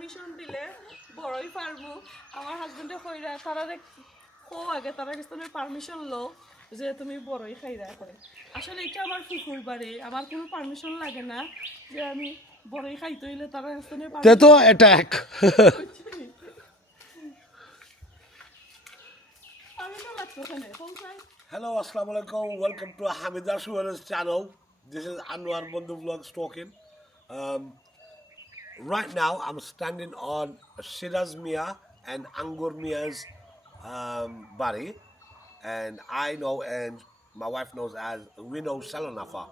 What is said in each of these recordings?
Permission দিলে বড়ই পারবো আমার হাজবেন্ডে কইরা তারা আগে তারা কাছে পারমিশন লো যে তুমি বড়ই খাইরা করে আসলে এটা আমার ফুফুর বাড়ি আমার কোনো পারমিশন লাগে না যে আমি বড়ই খাইতে হইলে তারা কাছে তো অ্যাটাক পারমিশন লাগতো ওখানে Hello, assalamu alaikum. Welcome to Hamida Suarez channel. This is Anwar Bandhu Vlogs talking. Right now, I'm standing on Shiraz Mia and Angur Mia's bari, and I know, and my wife knows as we know Salanafa.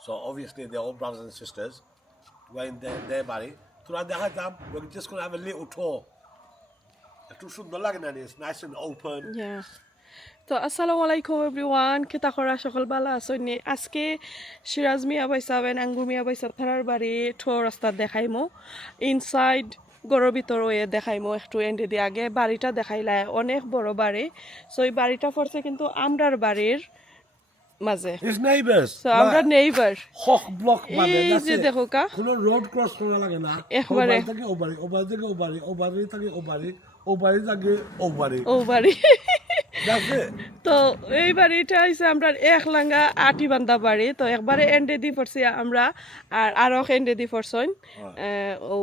So obviously, they're all brothers and sisters. We're in their bari. We're just gonna have a little tour. It's nice and open. Yeah. তো আসসালামু আলাইকুম everyone কেতা করা সকল বালা আসনি আজকে সিরাজ মিয়া বাইসাবেন আঙ্গুর মিয়া বাইসাব থারার বাড়ি ঠো রাস্তা দেখাইমো ইনসাইড গড়ের ভিতর ওয়ে দেখাইমো একটু এন্ডে দিয়ে আগে বাড়িটা দেখাইলাই অনেক বড় বাড়ি সো এই বাড়িটা পড়ছে কিন্তু আমরার বাড়ির মাঝে His neighbors. সো আমরা নেইবার হক ব্লক মানে এই যে দেখো কা কোনো রোড ক্রস করা লাগে না একবারে থেকে ওবাড়ি ওবাড়ি থেকে ওবাড়ি ওবাড়ি থেকে ওবাড়ি ওবাড়ি থেকে ওবাড়ি ও বাড়ি That's it. তো এই বাড়িটা হইছে আমরা এক লাঙ্গা আটি বান্ধা বাড়ি তো একবারে এন্ডে দি পড়ছি আমরা আর আরো এন্ডে দি পড়ছন ও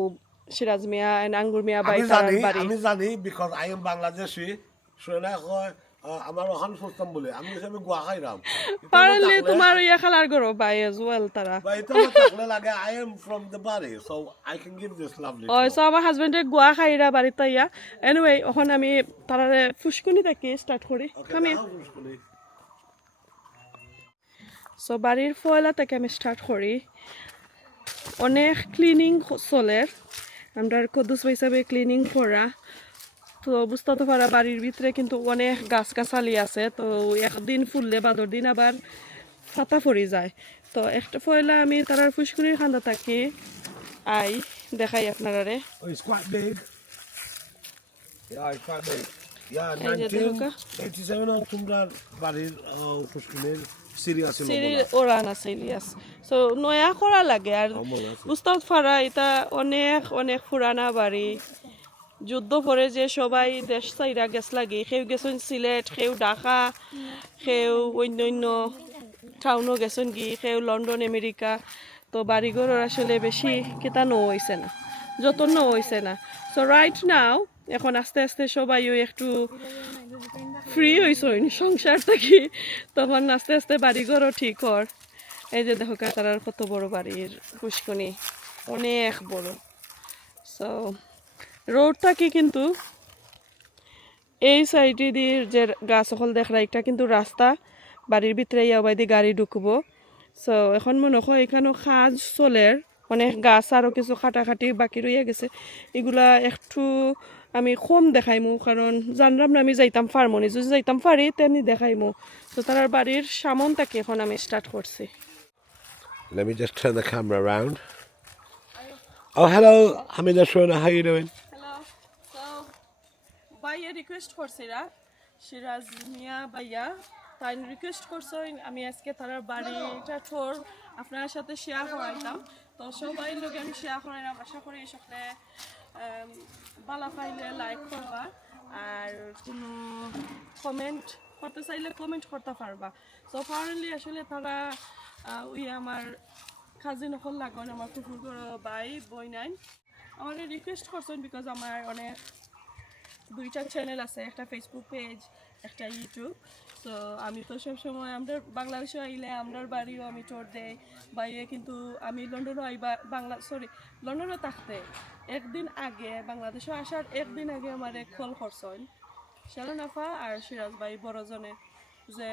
সিরাজ মিয়া এন্ড আঙ্গুর মিয়া বাই তার বাড়ি আমি জানি because I am Bangladeshi শুনে কয় আমার ওখান ফুসতাম বলে আমি হিসাবে গোয়া খাইরাম পারলে তোমার ইয়া খালার গরো বাই as well তারা ভাই তো থাকলে লাগে I am from the body so I can give this lovely ও সো আমার হাজবেন্ডের গোয়া খাইরা বাড়িতে ইয়া এনিওয়ে এখন আমি তারারে ফুসকুনি থেকে স্টার্ট করি কামি সো বাড়ির ফয়লা থেকে আমি স্টার্ট করি অনেক ক্লিনিং চলে আমরা কদুস হিসাবে ক্লিনিং করা তো বুঝতে তো পারা বাড়ির ভিতরে কিন্তু অনেক গাছগাছালি আছে তো একদিন ফুললে বাদর দিন আবার ফাতা পড়ে যায় তো একটা ফয়লা আমি তারার ফুসকুনির খান্দা থাকি আই দেখাই আপনারারে It's quite big. Yeah, it's quite big. Yeah, এই যে দেখো 1987 তোমরা বাড়ির ফুসকুনির সিরিয়াস ছিল সিঁড়ির ওরান আছে ইলিয়াস সো নয়া করা লাগে আর বুঝতে পারা এটা অনেক অনেক পুরানা বাড়ি যুদ্ধ পরে যে সবাই দেশ চাইরা গেছ লাগে কেউ গেছেন সিলেট কেউ ঢাকা কেউ অন্য টাউনও গেছেন কি কেউ লন্ডন আমেরিকা তো বাড়িঘর আসলে বেশি কেতা হয়েছে না যত্ন হয়েছে না সো রাইট নাও এখন আস্তে আস্তে সবাই ওই একটু ফ্রি হয়েছেন সংসার থেকে তখন আস্তে আস্তে বাড়িঘরও ঠিক হর এই যে দেখো তারার কত বড় বাড়ির পুষ্কনি অনেক বড় সো রোড থাকে কিন্তু এই সাইডে দিয়ে যে গাছ সকল দেখা এটা কিন্তু রাস্তা বাড়ির ভিতরে ইয়াবাই দিয়ে গাড়ি ঢুকবো সো এখন মনে হয় এখানেও কাজ চলের অনেক গাছ আরও কিছু খাটাখাটি বাকি রয়ে গেছে এগুলা একটু আমি কম দেখাইমু কারণ জানলাম না আমি যাইতাম ফার্মনি যদি যাইতাম পারি তেমনি দেখাইমু তো তার বাড়ির সামন থেকে এখন আমি স্টার্ট করছি Let me just turn the camera around. Oh, hello, Hamida Shona, how you doing? Hello so ভাইয়া রিকোয়েস্ট করছিরা সিরাজ মিয়া ভাইয়া তাই রিকোয়েস্ট করছেন আমি আজকে তার বাড়িটা ঠোর আপনার সাথে শেয়ার করাইতাম তো সবাই লোক আমি শেয়ার করাইলাম আশা করি সকলে ভালো পাইলে লাইক করবা আর কোনো কমেন্ট করতে চাইলে কমেন্ট করতে পারবা সো ফাইনালি আসলে তারা ওই আমার কাজী নকল লাগান আমার কুকুর ভাই বই নাই আমাকে রিকোয়েস্ট করছেন বিকজ আমার অনেক দুইটা চ্যানেল আছে একটা ফেসবুক পেজ একটা ইউটিউব তো আমি তো সবসময় আমরা বাংলাদেশে আইলে আমরার বাড়িও আমি টোর দেই বাইরে কিন্তু আমি লন্ডনও আইবা লন্ডনও থাকতে একদিন আগে বাংলাদেশে আসার একদিন আগে আমার কল করছেন শালনাফা আর সিরাজ ভাই বড়জনে যে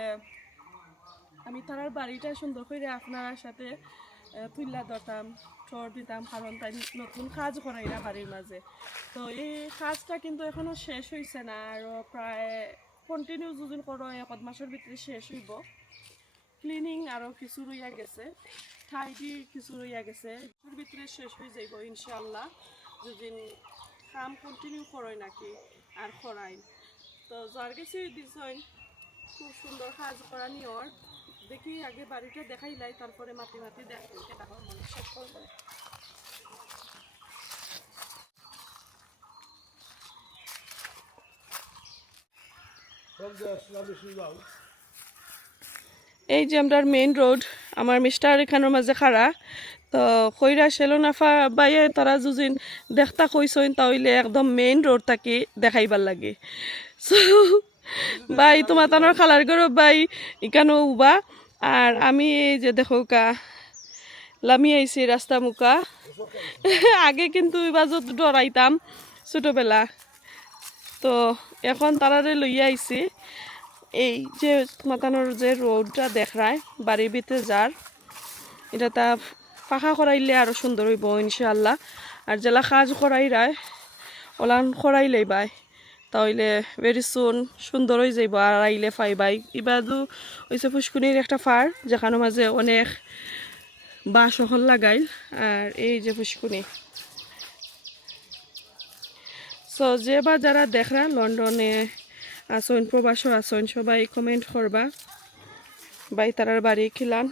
আমি তার বাড়িটা সুন্দর করে আপনার সাথে তুইলা ধরতাম ঠোর দিতাম কারণ তাই নতুন কাজ করাইরা বাড়ির মাঝে তো এই কাজটা কিন্তু এখনো শেষ হয়েছে না আরও প্রায় কন্টিনিউ দুদিন করো এক মাসের ভিতরে শেষ হইব ক্লিনিং আরও কিছু রইয়া গেছে ঠাইটি কিছু রইয়া গেছে এর ভিতরে শেষ হয়ে যাইব ইনশাল্লাহ যদি কাম কন্টিনিউ করো নাকি আর করাই তো যার কাছে দিছেন খুব সুন্দর কাজ করা নিয়র দেখি আগে বাড়িটা দেখাইলাই তারপরে মাটি মাটি দেখো মনে শেষ করবো এই যে আমরা মেইন রোড আমার মিস্টার এখানের মাঝে খাড়া তো খৈরা সেলোনাফা বাইয়ে তারা যুজিন দেখতা কইসইন তাহলে একদম মেইন রোড থাকি দেখাইবার লাগে সো বাই তোমার তানোর খালার গরো বাই ইকানো উবা আর আমি এই যে দেখো কা লামি আইছি রাস্তা মুখা আগে কিন্তু ইবাজত ডরাইতাম ছোটবেলা তো এখন তারারে লইয়া আইছি এই যে মাতানোর যে রোডটা দেখায় বাড়ির ভিতরে যার এটা তা পাখা করাইলে আরো সুন্দর হইব ইনশাআল্লাহ আর জেলা কাজ করাইরায় ওলান করাইলেই বাই তাহলে ভেরি সুন সুন্দর হয়ে যাইব আর আইলে পাইবাই ইবাদু হয়েছে ফুসকুনির একটা ফার যেখানে মাঝে অনেক বাঁশ সকল লাগাইল আর এই যে ফুসকুনি সো যে বা যারা দেখরা লন্ডনে আসন প্রবাস আসন সবাই কমেন্ট করবা বাই তারার বাড়ি খিলান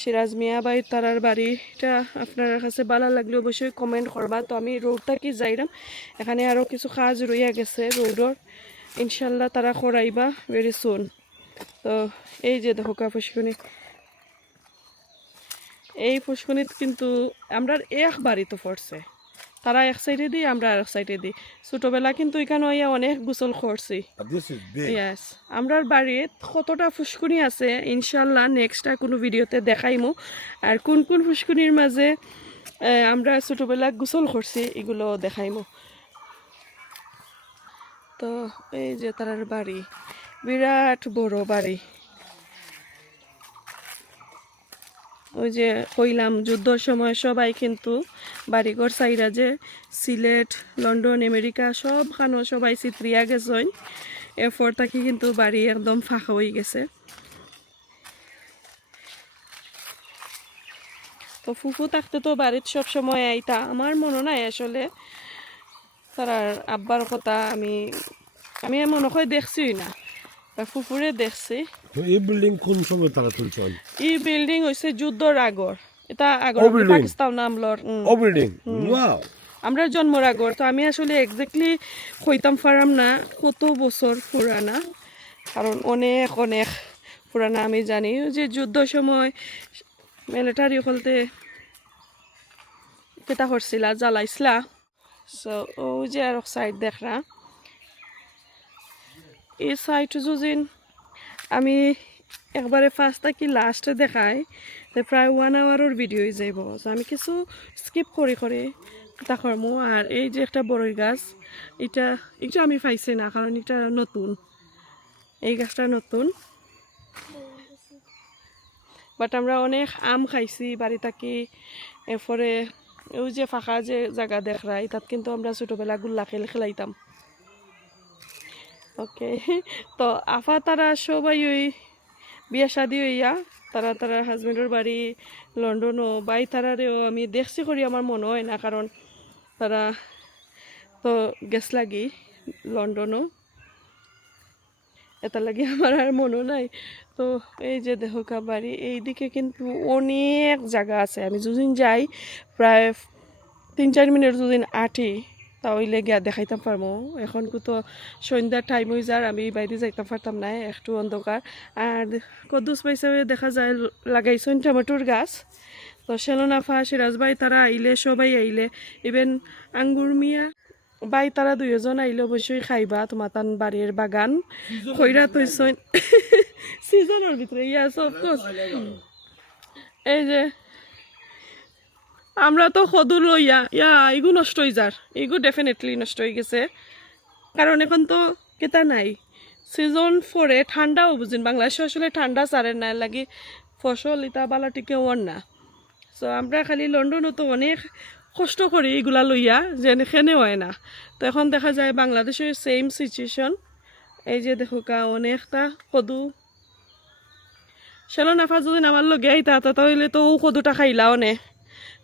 সিরাজ মিয়া বাই তারার বাড়িটা আপনার কাছে ভালো লাগলে অবশ্যই কমেন্ট করবা তো আমি রোডটা কি যাইরাম এখানে আরও কিছু কাজ রইয়া গেছে রোডর ইনশাল্লাহ তারা করাইবা ভেরি সুন তো এই যে দেখো কা পুষ্কুনি এই পুষ্কুনিত কিন্তু আমরা এক বাড়ি তো পড়ছে তারা এক সাইডে দিই আমরা আর এক সাইডে দিই ছোটবেলা কিন্তু এখানে ইয়া অনেক গোসল করছি ইয়াস আমরার বাড়িত কতটা ফুসকুনি আছে ইনশাল্লাহ নেক্সট কোনো ভিডিওতে দেখাইমু আর কোন কোন ফুসকুনির মাঝে আমরা ছোটবেলা গোসল করছি এগুলো দেখাইমু তো এই যে তারার বাড়ি বিরাট বড় বাড়ি ওই যে কইলাম যুদ্ধর সময় সবাই কিন্তু বাড়িঘর সাইরা যে সিলেট লন্ডন আমেরিকা সবখানো সবাই চিত্রিয়া গেছেন এরপর তাকে কিন্তু বাড়ি একদম ফাঁকা হয়ে গেছে তো ফুফু থাকতে তো বাড়িতে সব সময় আইতা আমার মনে নাই আসলে তার আব্বার কথা আমি মনে হয় দেখছিই না ফুফুরে দেখছি এই বিল্ডিং কোন সময় তারা তুলছেন এই বিল্ডিং হইছে যুদ্ধর আগর এটা আগর পাকিস্তান নামলর ও বিল্ডিং ওয়াও আমরা জন্মর আগর তো আমি আসলে এক্স্যাক্টলি কইতাম পারাম না কত বছর পুরানা কারণ অনেক অনেক পুরানা আমি জানি যে যুদ্ধ সময় মিলিটারি হলতে কেটা করছিলা জ্বালাইছিলা সো ও যে আর সাইড দেখরা এই সাইড যুজিন আমি একবারে ফার্স্ট কি লাস্টে দেখাই প্রায় 1 আওয়ারের ভিডিও যাইব আমি কিছু স্কিপ করে তা করমু আর এই যে একটা বড়ই গাছ এটা আমি পাইছি না কারণ এটা নতুন এই গাছটা নতুন বাট আমরা অনেক আম খাইছি বাড়ি থাকি এরপরে ওই যে ফাঁকা যে জায়গা দেখরাই তাত কিন্তু আমরা ছোটবেলা গুল্লা খেলাইতাম ওকে তো আফা তারা সবাই ওই বিয়া শাদি হইয়া তারা হাজবেন্ডের বাড়ি লন্ডনও বাই তারারেও আমি দেখছি করি আমার মনে হয় না কারণ তারা তো গেছ লাগি লন্ডনও এটা লাগি আমার আর মনে নাই তো এই যে দেহকা বাড়ি এইদিকে কিন্তু অনেক জায়গা আছে আমি যদিন যাই প্রায় 3-4 মিনিট যদিন আটি তাহলে গিয়া দেখাইতাম পারবো এখন তো সন্ধ্যার টাইম হয়ে যার আমি বাইরে যাইতাম পারতাম না একটু অন্ধকার আর কদ্দুস পয়সা দেখা যায় লাগাইছেন টমেটোর গাছ তো সেলোনাফা সিরাজ ভাই তারা আইলে সবাই আইলে ইভেন আঙ্গুর মিয়া বাই তারা 2 জন আইলে অবশ্যই খাইবা তোমার তান বাড়ির বাগান খৈরা তৈছেন সিজনের ভিতরে ইয়াস অফকোর্স এই যে আমরা তো সদু লইয়া ইগু নষ্ট হয়ে যার ইগু ডেফিনেটলি নষ্ট হয়ে গেছে কারণ এখন তো কেতা নাই সিজন 4-এ ঠান্ডাও বুঝিন বাংলাদেশে আসলে ঠান্ডা সারে না লাগি ফসল এটা বালাটিকে ওর না সো আমরা খালি লন্ডনও তো অনেক কষ্ট করি এগুলা লইয়া যে এখানে হয় না তো এখন দেখা যায় বাংলাদেশের সেম সিচুয়েশন এই যে দেখো কা অনেকটা সদু সেলোনাফা যদি আমার লগে আইতা তাহলে তো ও সদুটা খাইলাও নে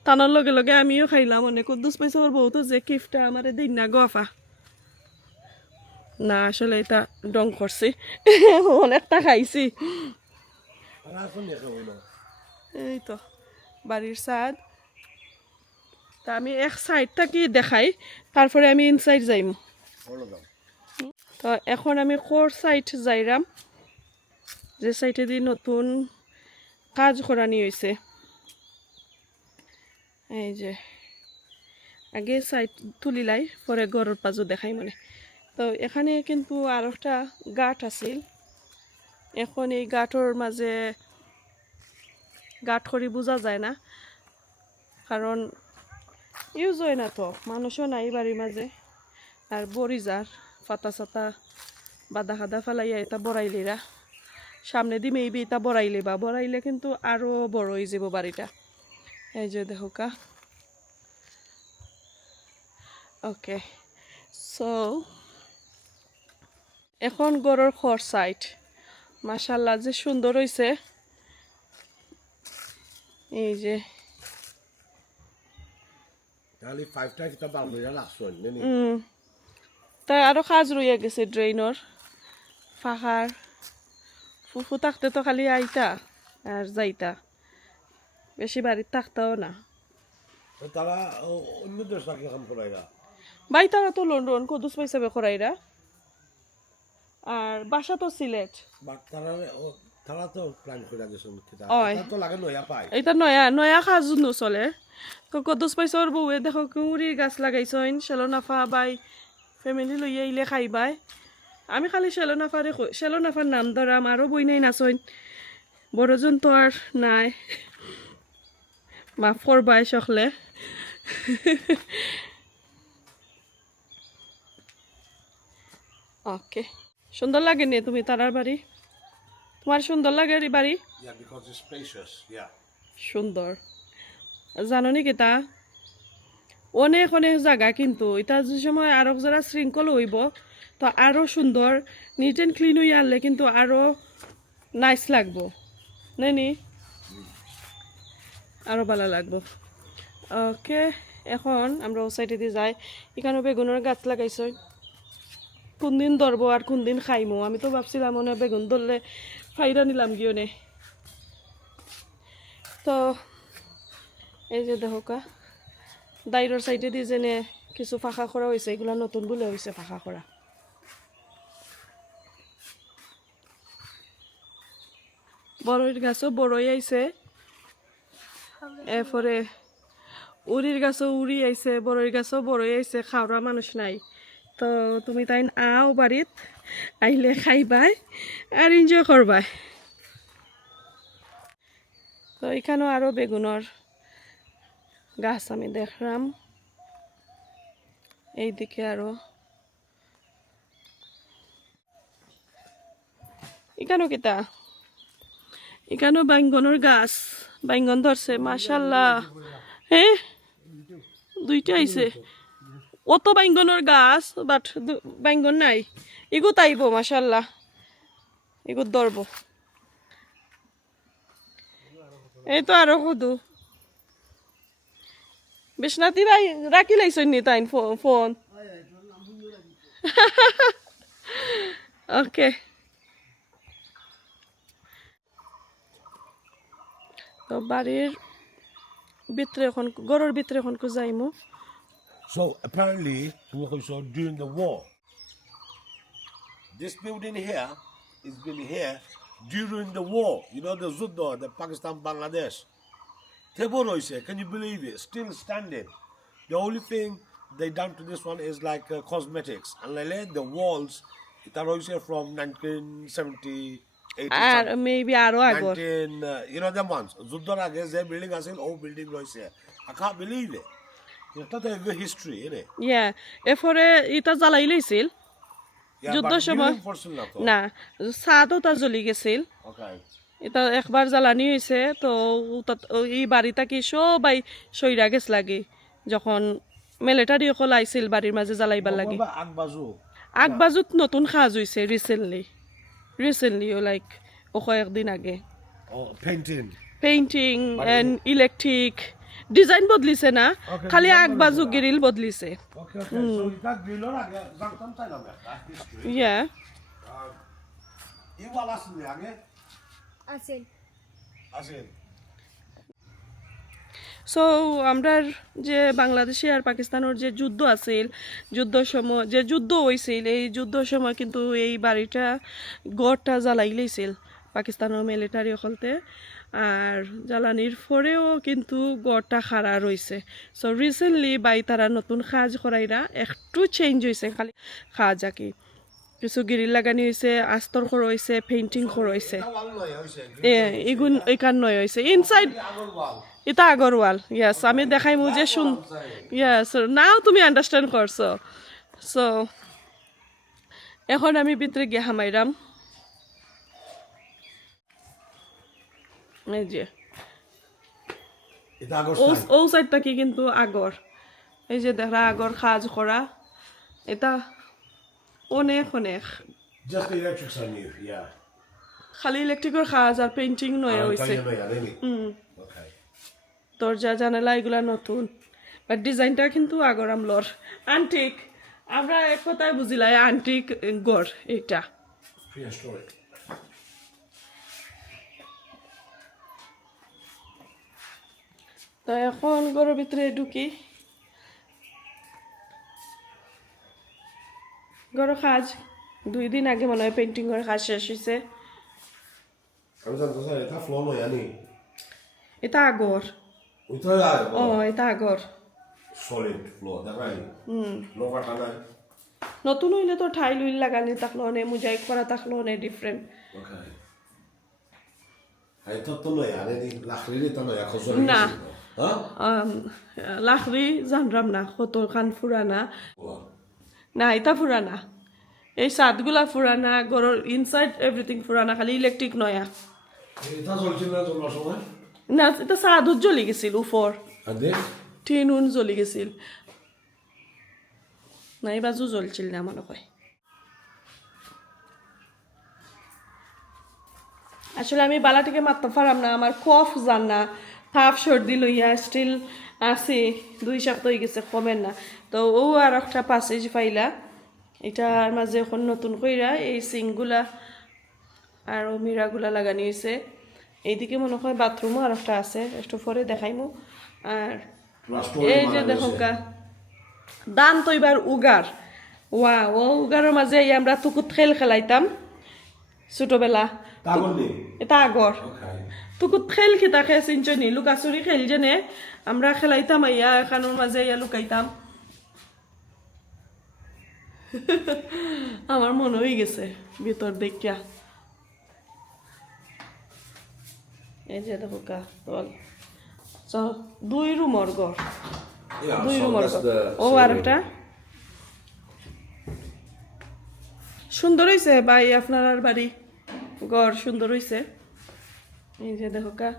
টানার লগে লগে আমিও খাইলাম অনেক কদ্দুস পয়সা ওর বহুত যে গিফটটা আমার দিন না গফা না আসলে এটা ডং করছি অনেকটা খাইছি এই তো বাড়ির ছাদ তা আমি এক সাইডটা কি দেখাই তারপরে আমি ইনসাইড যাইম তো এখন আমি কোর সাইট যাইরাম, যে সাইটে দিয়ে নতুন কাজ করানি হয়েছে। এই যে আগে সাইট তুলিলাই, পরে ঘরের পাজু দেখাই মানে। তো এখানে কিন্তু আর একটা গাঁট আছিল, এখন এই গাঁটর মাঝে গাঁট করি বোঝা যায় না, কারণ ইউজ হয় না, তো মানুষও নাই বাড়ির মাঝে। আর বড়ি যার ফাতা সাতা বাদা খাদা ফেলাইয়া এটা বড়াইলেরা সামনে দি মেবি এটা বড়াইলে বা বড়াইলে কিন্তু আরো বড় হয়ে যাব বাড়িটা। এই যে দেখো কা। ওকে, সো এখন গড়ের খর সাইড মাশাআল্লাহ যে সুন্দর হয়েছে। এই যে তাহলে 5টা কিতা বাল হইরা লাগছন নেনি। তা আরো কাজ রইয়া গেছে ড্রেইনর ফাঁকার। ফুফু থাকতে তো খালি আইতা আর যাইতা, বেশি বাড়ির থাকতাও না। তো তারা অন্য দেশ থেকে কাম করাইরা। ভাই তারা তো লন্ডন কদুস পয়সা বেকরাইরা, আর বাসা তো সিলেট। বাট তারা তো প্ল্যান করে গেছেন কিতা। ওই। এটা তো লাগে নয়া পায়। এটা নয়া নয়া কাজ নচলে। তো কদুস পয়সার বউয়ে দেখো কুড়ির গাছ লাগাইছইন, সেলনাফা বাই ফ্যামিলি লইয়া ইলে খাইবাই। আমি খালি সেলনাফার নাম ধরাম, আরও বই নাই নাচইন। বড়জন তো আর নাই, মাফ করবাই সকলে। ওকে, সুন্দর লাগে নে তুমি তারার বাড়ি? তোমার সুন্দর লাগে এই বাড়ি? Yeah, because it's spacious. Yeah. সুন্দর। জানো নি কিতা অনেক অনেক জায়গা, কিন্তু এটা যে সময় আরো যারা শৃঙ্খল হইব তো আরো সুন্দর নিট অ্যান্ড ক্লিন হইয়া আনলে কিন্তু আরো নাইস লাগবো, নাইনি? আরো ভালো লাগবো। ওকে, এখন আমরা ও সাইডে দিয়ে যাই। এখানে বেগুনের গাছ লাগাইছ, কোন দিন ধরবো আর কোন দিন খাইমো। আমি তো ভাবছিলাম মনে হয় বেগুন ধরলে ফাইরা নিলাম গিয়ে নে। তো এই যে দেখো কা দাইরের সাইডে দিয়ে যেনে কিছু ফাঁকা করা হয়েছে, এগুলা নতুন বলে হয়েছে ফাঁকা করা। বড়ইর গাছও বড়ই আইছে, এরপরে উড়ির গাছও উড়ি আইছে, বড়ইর গাছও বড়ই আইছে। খাওয়া মানুষ নাই, তো তুমি তাই আও বাড়িত আইলে খাইবাই আর এনজয় করবাই। তো এখানেও আরো বেগুনের গাছ আমি দেখলাম, এইদিকে আরো। এখানেও কিতা, এখানেও বাইঙ্গনের গাছ, বাইঙ্গন ধরছে মাশাল্লাহ। হ্যাঁ, দুইটা আইছে। অত বাইঙ্গনের গাছ, বাট বাইঙ্গন নাই। এগুত আইব মাশাল্লাহ, এগুত ধরব। এই তো আরো শুধু বিশ্বনাথী ভাই রাখি লাইছেন নি তাই ফোন? ওকে, তো বাড়ির ভিতরে এখন ঘরের ভিতরে এখন যাইমু। So apparently, during the war, this building here is built here during the war. You know the Zuddha, the Pakistan Bangladesh. Teboroise, can you believe it? Still standing. The only thing they done to this one is like cosmetics. And the walls, it are from 1970, আর maybe আরো আগর, you know them ones. Zuddha age যে building আছে, old building রয়েছে. I can't believe it. It's not a history, isn't it? ইয়া এরপরে এটা জ্বালাই লইছিল Yeah, যুদ্ধের but সময়। building force না তো। না, ছাদও তা জ্বলি গেছিল। Okay. এটা একবার জ্বালানি হয়েছে, তো এই বাড়িটা কি সবাই সইরা গেছ লাগে যখন মিলিটারি অকল আইছিল বাড়ির মাঝে জ্বালাইবার লাগে। আগবাজু। আগবাজুত নতুন সাজ হয়েছে রিসেন্টলি লাইক ও কয়েকদিন আগে। Oh, painting. Painting and electric design বদলিছে না, খালি আগবাজু গ্রিল বদলিছে। Okay. So এটা গ্রিলর আগে জানতাম তাই না একটা history. ইয়া এই ওয়াল আসলে আগে আছেন আসেন। সো আমরা যে বাংলাদেশে আর পাকিস্তানের যে যুদ্ধ আছিল যুদ্ধ হয়েছিল এই যুদ্ধর সময় কিন্তু এই বাড়িটা গড়টা জ্বালাই লাইছিল পাকিস্তানের মিলিটারি হলতে আর জ্বালানির পরেও কিন্তু গড়টা খাড়া রয়েছে সো রিসেন্টলি বাই তারা নতুন কাজ করাইরা একটু চেঞ্জ হয়েছে খালি কাজ আর কি কিছু গিরিল লাগানি হয়েছে আস্তর করা হয়েছে পেইন্টিং করা হয়েছে এগুন এখান নয় হয়েছে ইনসাইড এটা আগরওয়াল ইয়াস আমি দেখাই যে ইয়াস নাও তুমি আন্ডারস্ট্যান্ড করছো সো এখন আমি ভিতরে গিয়ে হামাইরাম এই যে এটা আগর ও সাইডটা কি কিন্তু আগর এই যে দেখা আগর কাজ করা এটা অনেক অনেক just the electrics are new, yeah. খালি ইলেকট্রিকের কাজ আর পেইন্টিং নয় হয়েছে Okay. দরজা জানালা এগুলা নতুন বাট ডিজাইনটা কিন্তু আগর আমলর আন্টিক আমরা এক কথায় বুঝিলাই আন্টিক গড় এটা Prehistoric. তো এখন গড়ের ভিতরে ঢুকি গড় কাজ 2 দিন আগে মনে হয় পেইন্টিং এর কাজ শেষ হয়েছে আমি জানতে চাই এটা ফ্লো নয় জানি এটা আগর ওইটা আর ও এটা আগর সলিড ফ্লো দেখাই নো কাটা নাই নতুন হইলে তো ঠাইল উইল লাগানি থাকলো অনেক মুজাইক করা থাকলো অনেক ডিফারেন্ট ওকে এটা তো নয় আরে লাখরি তো নয় এখন না। হ্যাঁ লাখরি জানরাম না কত খান ফুরানা না এটা ফুরানা এই সাদগুলা ফুরানা গড়ের ইনসাইড এভরিথিং ফুরানা খালি ইলেকট্রিক নয়া এটা চলছিল না তোমার সময় না এটা সাদুত জ্বলি গেছিল উপর আর দেখ টিন উন জ্বলি গেছিল না এই বাজু জ্বলছিল না মনে হয় আসলে আমি বালাটিকে মারতে পারাম না আমার কফ জান না তাপ সর্দি লইয়া স্টিল আছে 2 সপ্তাহ হয়ে গেছে কমেন না তো ও আর একটা প্যাসেজ পাইলা এটার মাঝে এখন নতুন কইরা এই সিংগুলা আর ও মিরাগুলা লাগানি হয়েছে এইদিকে মনে হয় বাথরুমও আর একটা আছে একটু পরে দেখাইমু আর এই যে দেখো কা দান তো এবার উগার ও উগারের মাঝে আমরা তুকুত খেলাইতাম ছোটবেলা এটা আগর তুকুত খেতা চিনচনি লুকাচুরি খেল যেনে আমরা খেলাইতাম ইয়া এখানোর মাঝে ইয়া লুকাইতাম আমার মনে হয়ে গেছে ভিতর দেখিয়া এই যে দেখো কা বল 2 রুমর ঘর 2 রুমর ঘর ও আর একটা সুন্দর হয়েছে ভাই আপনার বাড়ি ঘর সুন্দর হয়েছে এই যে দেখো কা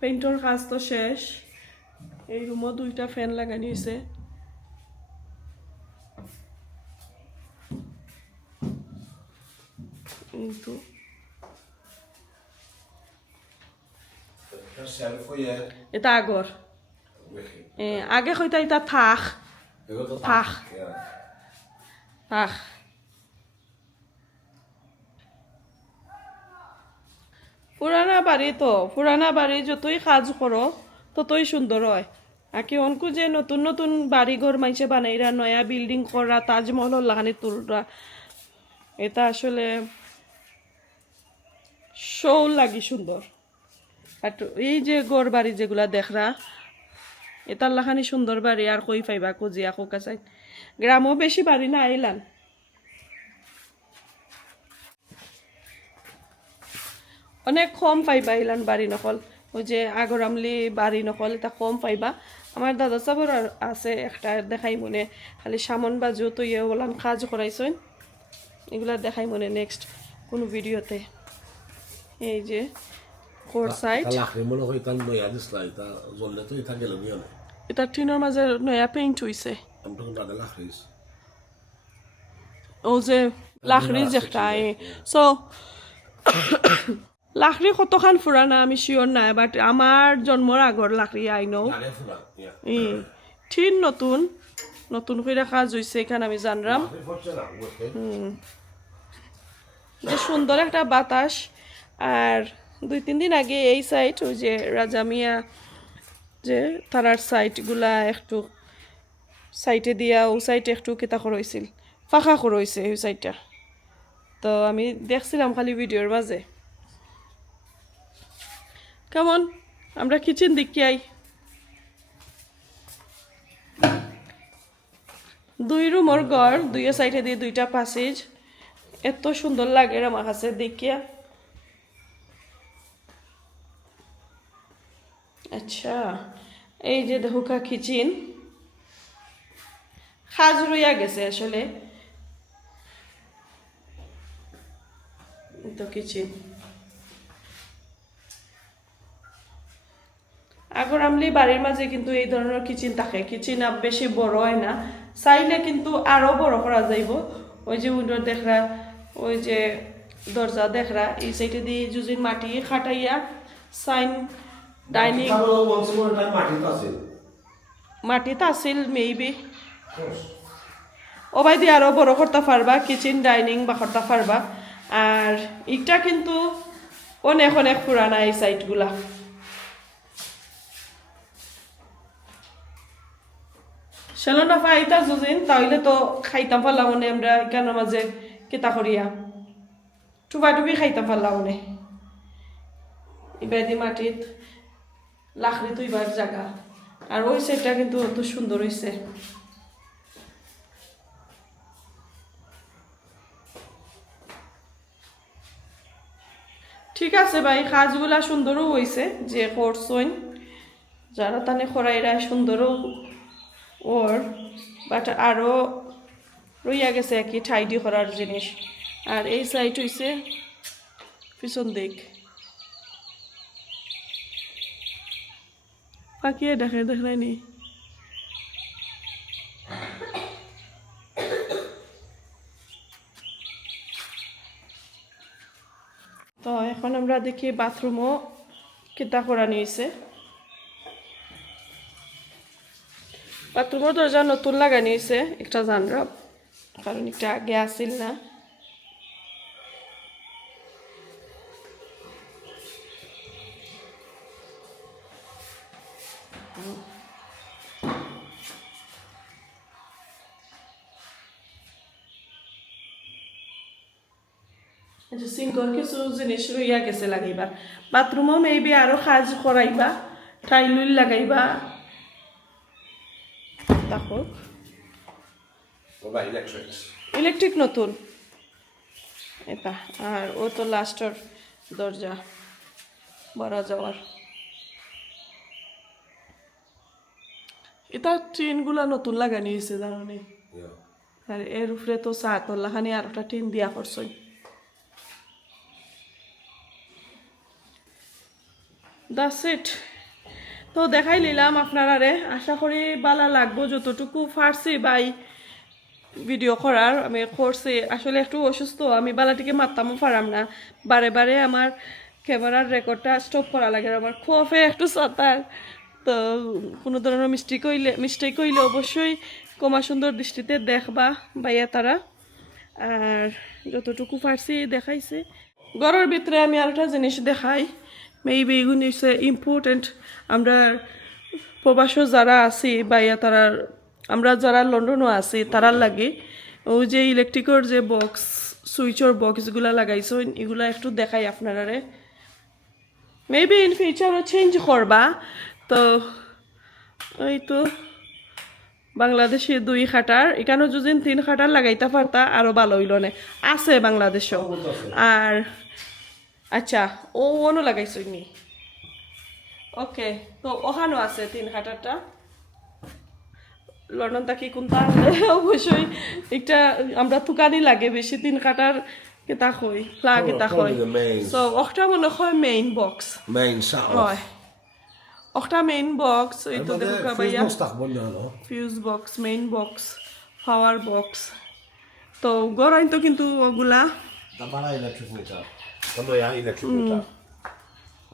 পেইন্টর কাজ তো শেষ এই রুমও 2টা ফ্যান লাগানি হয়েছে কিন্তু এটা আগর আগে হয়তো এটা থাক পুরানা বাড়ি যতই কাজ করো ততই সুন্দর হয় আর কি অনকু যে নতুন নতুন বাড়ি ঘর মাইসে বানাইরা নয়া বিল্ডিং করা তাজমহল লাগানি তুলরা এটা আসলে শৌ লাগি সুন্দর আর এই যে গড় বাড়ি যেগুলা দেখরা এটার লাখানি সুন্দর বাড়ি আর কই পাইবা কুজিয়া কোকা চাই গ্রামও বেশি বাড়ি না আইলান অনেক কম পাইবা আইলান বাড়ি নকল ওই যে আগরামলি বাড়ি নকল এটা কম পাইবা আমার দাদা সাবর আছে একটা দেখাই মনে খালি সামন বাজু তো ইয়ে বললাম কাজ করাইছেন এগুলা দেখাই মনে নেক্সট কোনো ভিডিওতে এই যে ফোর সাইড এটা টিনের মাঝে নয়া পেইন্ট হইছে ও যে লাখড়ি যেটা সো লাখড়ি কতখান ফুরানা আমি শিওর নাই বাট আমার জন্মর আগর লাখড়ি আই নো ঠিন নতুন নতুন করে কাজ হয়েছে এখানে আমি জানলাম যে সুন্দর একটা বাতাস আর 2-3 দিন আগে এই সাইড ওই যে রাজা মিয়া যে তারার সাইডগুলা একটু সাইডে দিয়া ও সাইডে একটু কিতা করইছিল ফাঁকা করইছে ওই সাইডটা তো আমি দেখছিলাম খালি ভিডিওর মাঝে কেমন আমরা কিচেন দেখি আই 2 রুমের ঘর 2 সাইডে দিয়ে 2টা প্যাসেজ এত সুন্দর লাগে আমার কাছে দেখিয়া আচ্ছা এই যে দেখো কিচেন খাজ রইয়া গেছে আসলে তো কিচেন আগর আমলি বাড়ির মাঝে কিন্তু এই ধরনের কিচেন থাকে কিচেন বেশি বড় হয় না চাইলে কিন্তু আরো বড় করা যাইব ওই যে উইন্ডো দেখরা ওই যে দরজা দেখরা এই সাইডে দিয়ে যদি মাটি খাটাইয়া সাইন ডাইনিং মাটিতে আছিল মেবি ও ভাই দিয়ে আরো বড় করতে পারবা কিচেন ডাইনিং বা করতে পারবা আর এটা কিন্তু অনেক অনেক পুরানা এই সাইটগুলা সেলনা ফাইতা যুজিন তাহলে তো খাইতাম পারলাম মনে আমরা কেন মাঝে কিতা করিয়া টুবা টুবি খাইতাম পারলাম মনে ইবাদি মাটিত লাখড়ি তুইবার জায়গা আর ওই সাইডটা কিন্তু অত সুন্দর হয়েছে ঠিক আছে ভাই কাজগুলা সুন্দরও হয়েছে যে করছইন যারা তানে খরাইরা সুন্দরও ওর বাট আরও রইয়া গেছে কি ঠাইডি করার জিনিস আর এই সাইড হইছে পিছন দিক পাকিয়ে দেখায়নি তো এখন আমরা দেখি বাথরুমও কিতা করা নিয়েছে বাথরুমের দরজা নতুন লাগানি হয়েছে একটা জানরা কারণ একটা আগে আসিল না সিঙ্কর কিছু জিনিস রইয়া গেছে লাগাইবার বাথরুমও মেবি আরো কাজ করাইবা টাইলুইল লাগাইবা দেখো ইলেকট্রিক নতুন এটা আর ও তো লাস্টের দরজা বড় যাওয়ার এটা টিনগুলা নতুন লাগানি হয়েছে জানো নি আর এর উপরে তো চাতলা খানি আর একটা টিন দিয়া করছই দ্যাটস ইট তো দেখাই নিলাম আপনারারে আশা করি ভালো লাগবো যতটুকু পারছি বাই ভিডিও করার আমি করছি আসলে একটু অসুস্থ আমি বালাটিকে মারতামও পারাম না বারে বারে আমার ক্যামেরার রেকর্ডটা স্টপ করা লাগে আমার খোফে একটু সাঁতার তো কোনো ধরনের মিস্টেক হইলে অবশ্যই কমা সুন্দর দৃষ্টিতে দেখবা বাইয়া তারা আর যতটুকু পারছি দেখাইছে ঘরের ভিতরে আমি আর একটা জিনিস দেখাই মেবি এগুলো হচ্ছে ইম্পর্টেন্ট আমরা প্রবাসী যারা আছি বাইয়া তারা আমরা যারা লন্ডনও আছি তারার লাগে ওই যে ইলেকট্রিকের যে বক্স সুইচের বক্সগুলা লাগাইছো এগুলা একটু দেখাই আপনারারে মেবি ইন ফিউচারও চেঞ্জ করবা তো ওই তো বাংলাদেশে 2 খাটার এখানেও যদি 3 খাটার লাগাইতে পারতা আরো ভালো হইল না আছে বাংলাদেশেও আর আচ্ছা ও ওনো লাগাইছো নি ওকে তো ওখানেও আছে 3 খাটারটা লন্ডন থাকি কোনটা অবশ্যই একটা আমরা তুকানি লাগে বেশি 3 খাটার কেতা কই ফ্লা কেতা কই সো ওটা মনে হয় মেইন বক্স হয় ওটা মেইন বক্স এই তো দেখো ভাইয়া ফিউজ বক্স মেইন বক্স পাওয়ার বক্স তো গরাই তো কিন্তু ওগুলা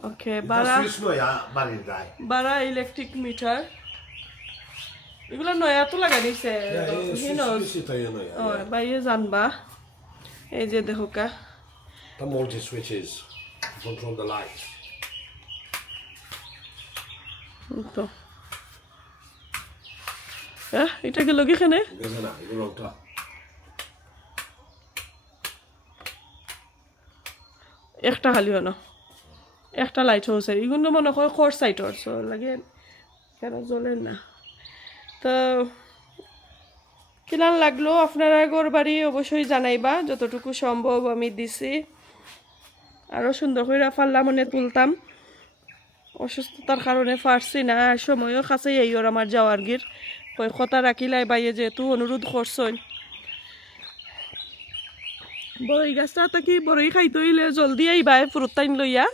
ওকে বারা ইলেকট্রিক মিটার এগুলো নয়া তো লাগা দিছে বাইরে জানবা এই যে দেখো কা The multi switches control the light. তো হ্যাঁ এটা গেল এখানে গেছে না এগুলো রংটা একটা খালিও না একটা লাইট হচ্ছে এগুলো মনে হয় খোর সাইটর সো লাগে কেন জ্বলেন না তো কিলান লাগলো আপনারা ঘর বাড়ি অবশ্যই জানাইবা যতটুকু সম্ভব আমি দিছি আরও সুন্দর করে পাল্লা মনে তুলতাম অসুস্থতার কারণে পারছি না আর সময়ও কাছে এই ওর আমার যাওয়ার গির ওই কথা রাখিলাই বাইয়ে যেহেতু অনুরোধ করছেন বড়ই গাছটা থাকি বড়ই খাইতে হইলে জলদি আইবা ফুরুত টাইম লইয়া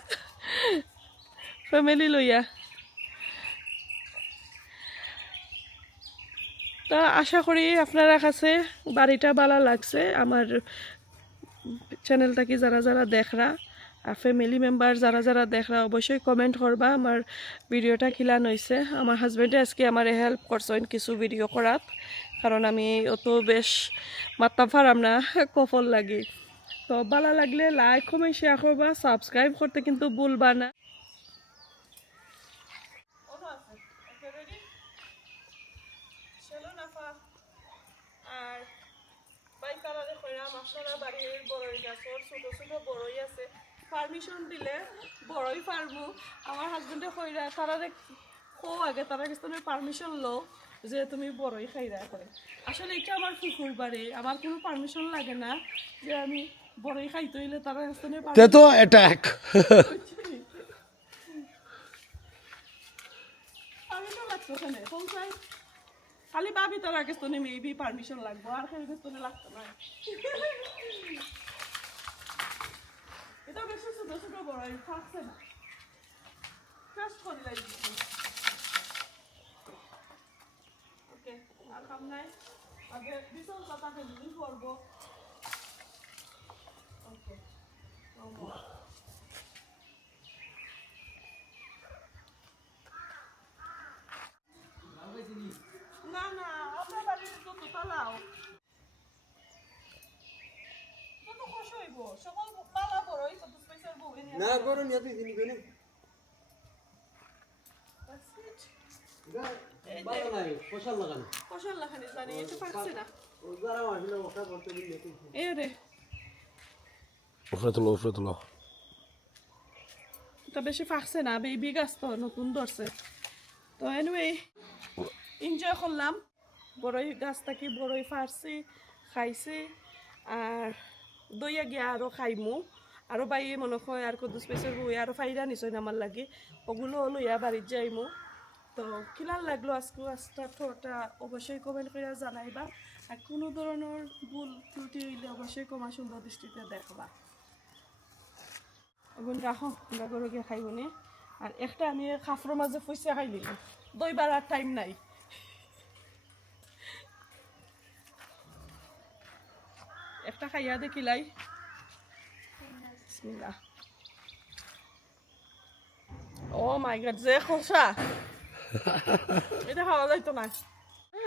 ফ্যামিলি লইয়া তা আশা করি আপনারা কাছে বাড়িটা ভালো লাগছে আমার চ্যানেলটাকে যারা যারা দেখরা আর ফ্যামিলি মেম্বার যারা যারা দেখরা অবশ্যই কমেন্ট করবা আমার ভিডিওটা খিলান হয়েছে আমার হাজব্যান্ডে আজকে আমার হেল্প করছেন কিছু ভিডিও করাত কারণ আমি অত বেশ মাত্তা পারাম না কফল লাগে তো ভালো লাগলে লাইক কমেন্ট শেয়ার করবা সাবস্ক্রাইব করতে কিন্তু ভুলবা না আর বাইকারারে কইরাম আপনারা বাড়ির বড়ই গাছর ছোট ছোট বড়ই আছে পারমিশন দিলে বড়ই পারবো আমার হাজবেন্ডে কইরা তারারে কো আগে তারা কাছে পারমিশন লো যে তুমি বড়ই খাইরা করে আসলে এটা আমার পুকুর বাড়ি আমার কোনো পারমিশন লাগে না যে আমি বড়ই খাইতে হইলে তারা কাছে তে তো অ্যাটাক পারমিশন লাগতো ওখানে পৌঁছাই খালি ভাবি তোর আগে তো মেবি পারমিশন লাগবো আর খালি তো লাগতো না এটা বেশি ছোট ছোট বড় থাকছে না ক্রাশ করে লাগবে ওকে আর কাম নাই আগে বিশাল পাতাকে দিন করবো ওকে না না আপনার বাড়িতে যত পালাও তত খুশি হইব সকল পালা বড়ই কত স্পেশাল বউ এনে না বড় নিয়ে তুই কিনবি না ভালো লাগে ফসল লাগানো ফসল লাগানি জানি এটা পারছে না ও যারা আসলে ওটা করতে দিলে এ রে উপরে তুলো এটা বেশি ফাঁকছে না বেবি গাছ তো নতুন ধরছে তো এনিওয়ে এনজয় করলাম বড়ই গাছটাকে বড়ই ফারছি খাইছি আর দইয়া গিয়া আরও খাইমু আরও বাই মনে হয় আর কত স্পেশাল বই আরও ফাইরা নিশ্চয় আমার লাগে ওগুলো লইয়া বাড়ির যাইমু তো কিলার লাগলো আজকে ঠোঁটা অবশ্যই কমেন্ট করে জানাইবা আর কোনো ধরনের ভুল ত্রুটি হইলে অবশ্যই কমা সুন্দর দৃষ্টিতে দেখবা ওগুন রাখো আমরা করে গিয়ে খাইব নি আর একটা আমি খাফর মাঝে পয়সা খাই দিলাম দইবার আর টাইম নাই একটা খাইয়া দেখিলাই বিসমিল্লাহ ও মাই গড যে খোসা এটা খাওয়া যাইতো না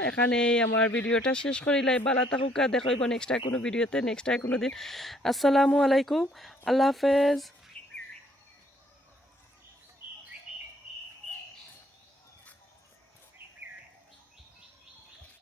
এখানে আমার ভিডিওটা শেষ করিলাই বালা থাকুক দেখাইব নেক্সট কোনো ভিডিওতে নেক্সট কোনো দিন আসসালামু আলাইকুম আল্লাহ হাফেজ